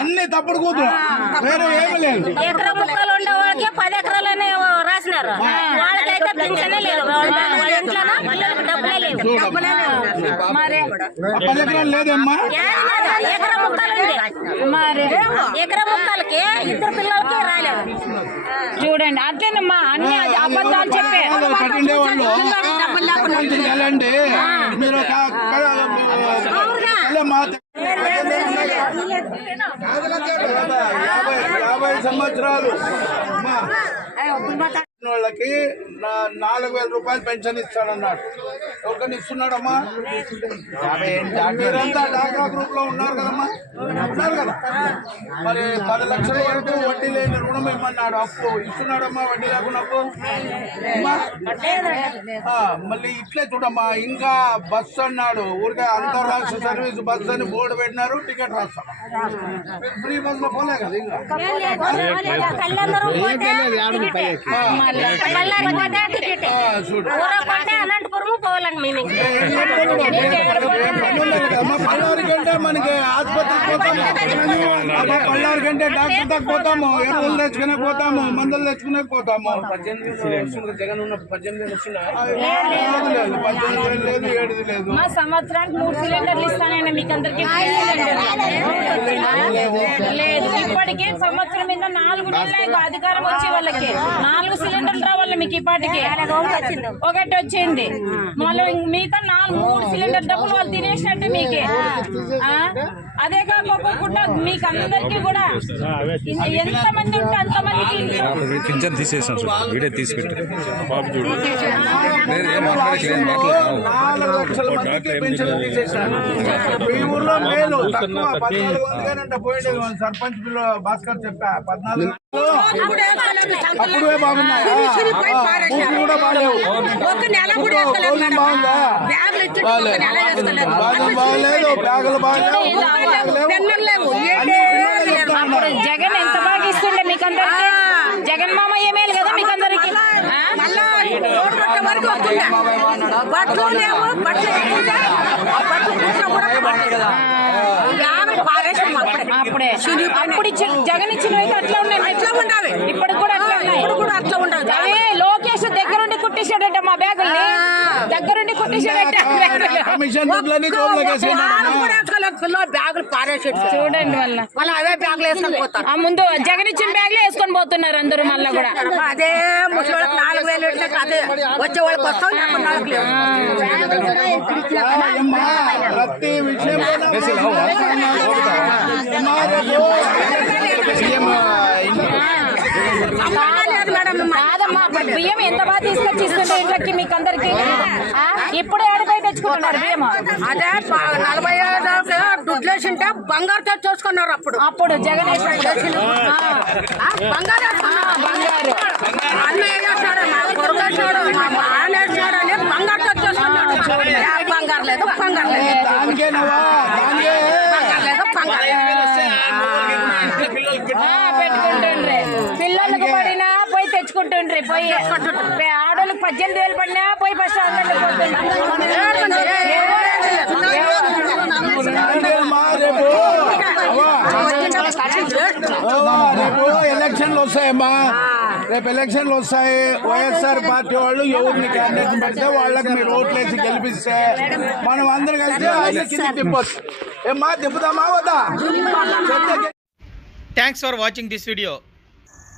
అన్ని తప్పుడు కూతురు. వేరే ఏమి లేదు. ఎకరా ముక్కలు ఉండే వాళ్ళకి పది ఎకరాలనే రాసినారు. వాళ్ళకైతే పింఛనే లేదు. డబ్బులే లేవు. మరి పది ఎకరాలు లేదమ్మా. ఎకరా మరి ముక్కలకి ఇద్దరు పిల్లలకి రాలేదు చూడండి అట్లేనమ్మా అన్ని అబద్ధాలు చెప్పే. కొంచెం వెళ్ళండి. మీరు యాభై సంవత్సరాలు. వాళ్ళకి నా- నాలుగు వేల రూపాయలు పెన్షన్ ఇస్తాడన్నాడు ఎవరికైనా ఇస్తున్నాడమ్మా మీరంతా డాక్రా గ్రూప్లో ఉన్నారు కదమ్మా ఉన్నారు కదా మరి పది లక్షల వరకు వడ్డీ లేని రుణం ఇమ్మన్నాడు అప్పు ఇస్తున్నాడమ్మా వడ్డీ లేకుండా అప్పు అమ్మా? ఆ, మళ్ళీ ఇట్లే చూడమ్మా ఇంకా బస్ అన్నాడు ఊరికే అంతర్రాష్ట్ర సర్వీస్ బస్ అని బోర్డు పెట్టినారు టికెట్ రాస్తాం ఫ్రీ బస్లో పోలే కదా ఇంకా చూడు పోతే పోవాలండి మేము కంటే మనకి ఆసుపత్రికి పోతాము అదే పల్లారి కంటే డాక్టర్ దగ్గర పోతాము ఎరువులు తెచ్చుకునే పోతాము మందులు తెచ్చుకునే పోతాము జగన్ ఉన్న పద్దెనిమిది లేదు లేదు ఏడుది మా సంవత్సరానికి మూడు సిలిండర్లు ఇస్తానండి మీకు అందరికి ఇప్పటికే సంవత్సరం మీద నాలుగు నెలలు అధికారం వచ్చి వాళ్ళకి. నాలుగు సిలిండర్లు రావాలి మీకు ఇప్పటికి. ఒకటి వచ్చింది. మళ్ళీ మిగతా నాలుగు మూడు సిలిండర్ డబ్బులు వాళ్ళు తినేసినట్టు మీకే? అదే కాకపోకుండా మీకు అందరికీ కూడా ఎంత మంది ఉంటే ఇంట్లో పింఛన్ తీసేసాం వీడియో మందికి ఊర్లో మేలు. సర్పంచ్ భాస్కర్ చెప్పా పద్నాలుగు అప్పుడే బాగున్నాయా. కూడా బాగాలేవు. బాగా బాగాలేదు బ్యాగులు బాగాలేవు. జగన్ ఎంత బాగా ఇస్తుండే మీకందరికి? జగన్ మామ ఏమేలు కదా మీకందరికి? బట్టలు లేవు బట్టలు ఎక్కువ ఆ బట్టలు కుట్టినా కూడా పట్టలేదు. యాభై పారేసాం అప్పుడే. ఇచ్చిన జగన్ ఇచ్చినవి అట్లా ఉన్నాయి ఉండవి. ఇప్పుడు కూడా అట్లా ఉన్నాయి ఇప్పుడు కూడా అట్లా ఉండదు అవే లోకేష్ దగ్గరుండి కుట్టించాడట మా బ్యాగుల్ని దగ్గరుండి కుట్టించాడట కమిషన్ పిల్లలు బ్యాగులు పారేసి చూడండి మళ్ళా. మళ్ళీ అవే బ్యాగులు వేసుకొని పోతారు. ఆ ముందు జగన్ ఇచ్చిన బ్యాగ్లే వేసుకొని పోతున్నారు అందరూ మళ్ళా కూడా. అదే ముసలి వాళ్ళకి నాలుగు వేలు ఇట్లా అదే వచ్చే వాళ్ళకి వస్తాం ప్రతి కాదమ్మా అప్పుడు బియ్యం ఎంత బాగా తీసుకొచ్చి ఇస్తుండే ఇంట్లోకి మీకు అందరికి? ఇప్పుడు ఏడపోయి తెచ్చుకుంటున్నారు బియ్యం అదే నలభై దుడ్లేసింటే బంగారు చూసుకున్నారు అప్పుడు. అప్పుడు జగన్ బంగారు. బంగారు. అన్నయ్య వేసాడు మా కొడుకు వేసాడు మా ఆయన వేసాడు అని బంగారు తెచ్చి చూసుకున్నాడు ఏ బంగారు లేదు బంగారు లేదు దానికేనవా దానికే బంగారు లేదు బంగారు లేదు. ఆ, పెట్టుకుంటుండ్రి పిల్లలకు పడినా పోయి తెచ్చుకుంటుండ్రి పోయి ఆడోళ్ళకి పద్దెనిమిది వేలు పడినా పోయి బస్ ఎలక్షన్లు వస్తాయమ్మా రేపు ఎలక్షన్లు వస్తాయి వైఎస్ఆర్ పార్టీ వాళ్ళు ఎవరిని క్యాండిడేట్ పెడితే వాళ్ళకి మీరు ఓట్లేసి గెలిపిస్తే మనం అందరు కలిసి ఆయన కింద తిప్పొచ్చు ఏమ్మా తిప్పుదామా వద్దా thanks for watching this video